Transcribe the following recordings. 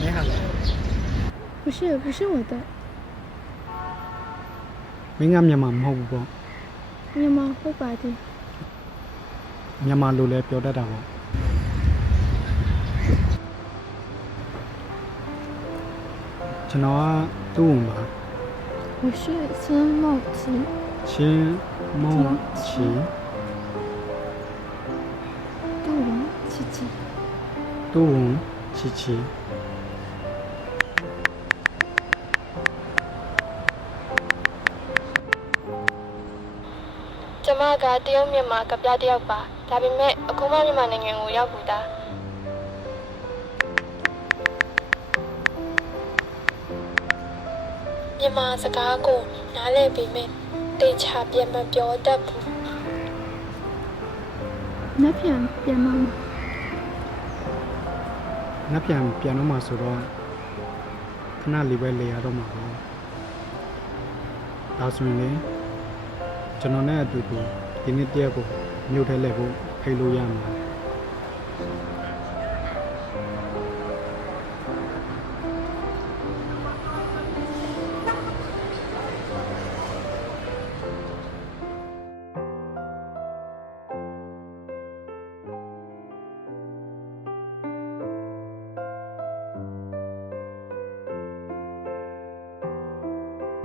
ဒါမင်းဟာလေ 不是不是我的， မင်းကမြန်မာမဟုတ်ဘူးပေါ့ 你妈会把的。 မြန်မာလိုလဲပြောတတ်တာပေါ့ကျွန်တော်ကသူ့ဝင်ပါ 我是孙茂琪， ချင်းမုံချီ 杜文琪琪， သူ့ဝင်ချီချီ ကျမကတရုတ်မြန်မာကပြတယောက်ပါဒါပေမဲ့အခုမှမြန်မာနိုင်ငံကိုရောက်ဘူးတာမြန်မာစကားကိုနားလည်ပေမဲ့တေချာပြန်မပြောတတ်ဘူးနက်ပြန်ပြန်မနက်ပြန်ပြန်တော့မှဆိုတော့ခဏလေးပဲလေရတော့မှာပေါ့ဒါဆိုရင်လေ ကျွန်တော်နဲ့အတူတူဒီနေ့တရက်ကိုမြို့ထဲလဲဖို့ဖိတ်လို့ရမှာ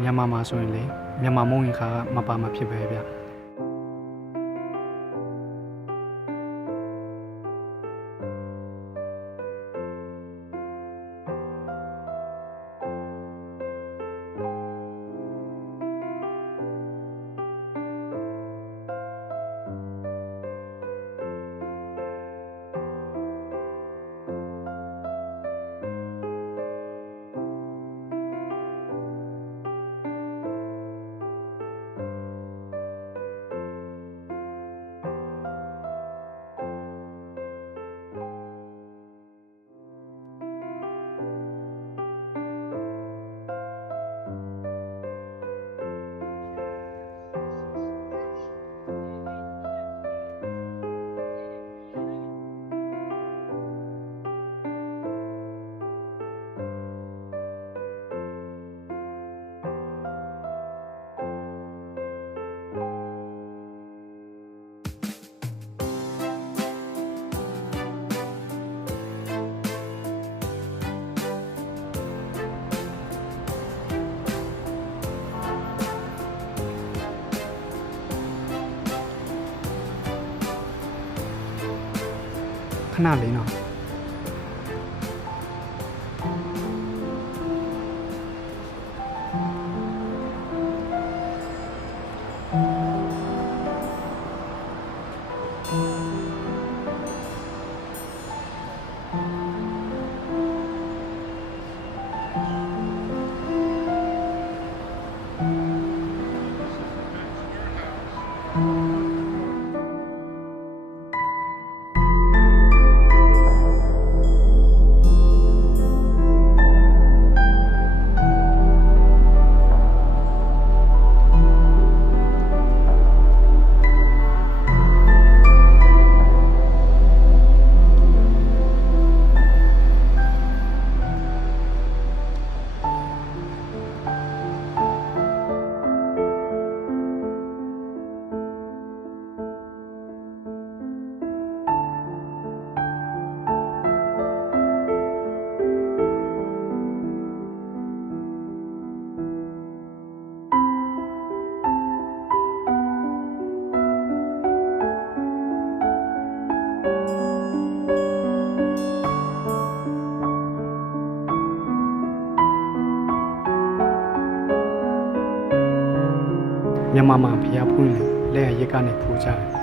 မြန်မာမှာဆိုရင်လေမြန်မာမုံရင်ခါကမပါမဖြစ်ပဲဗျ ခဏလေးနော်မြန် မာမှာဖျားဖွင့်လေလက်ရရက်ကနေဖူးကြတယ်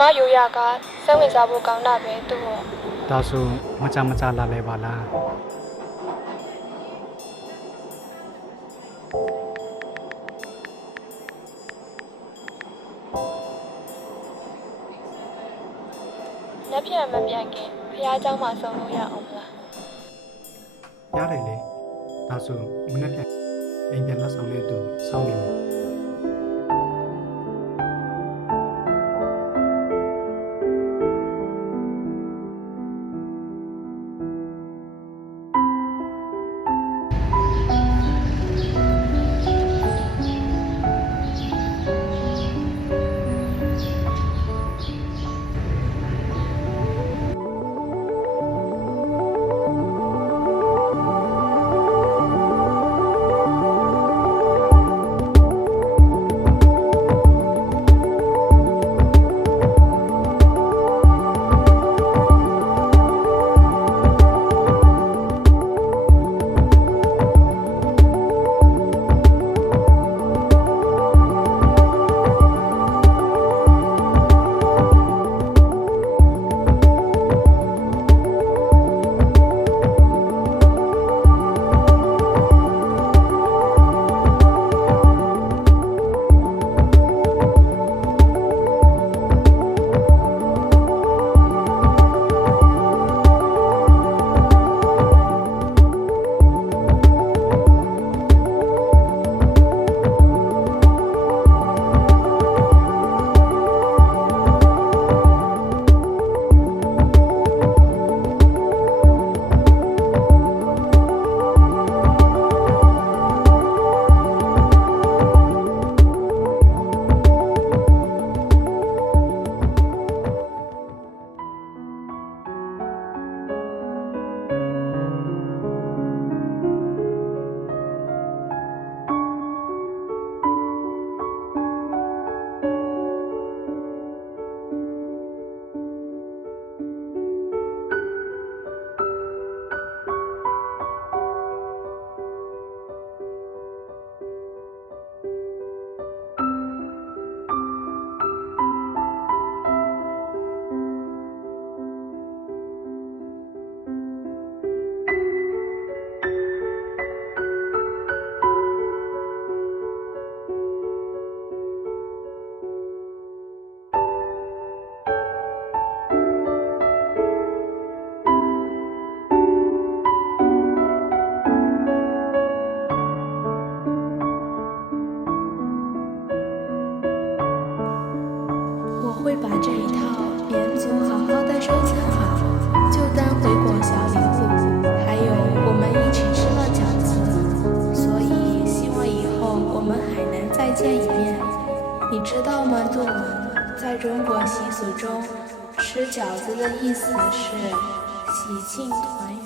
မရိုးရကစိတ်ဝင်စားဖို့ကောင်းတာပဲသူ့ကို ဒါဆိုမကြမကြလာလဲပါလား လက်ပြန်မပြန်ခင်ဖះเจ้าမှာဆုံးလို့ရအောင်မလား ရတယ်လေဒါဆိုမနေ့ပြန်အိမ်ပြန်လက်ဆောင်လေးသူစောင့်နေမယ် 中国习俗中，吃饺子的意思是喜庆团圆。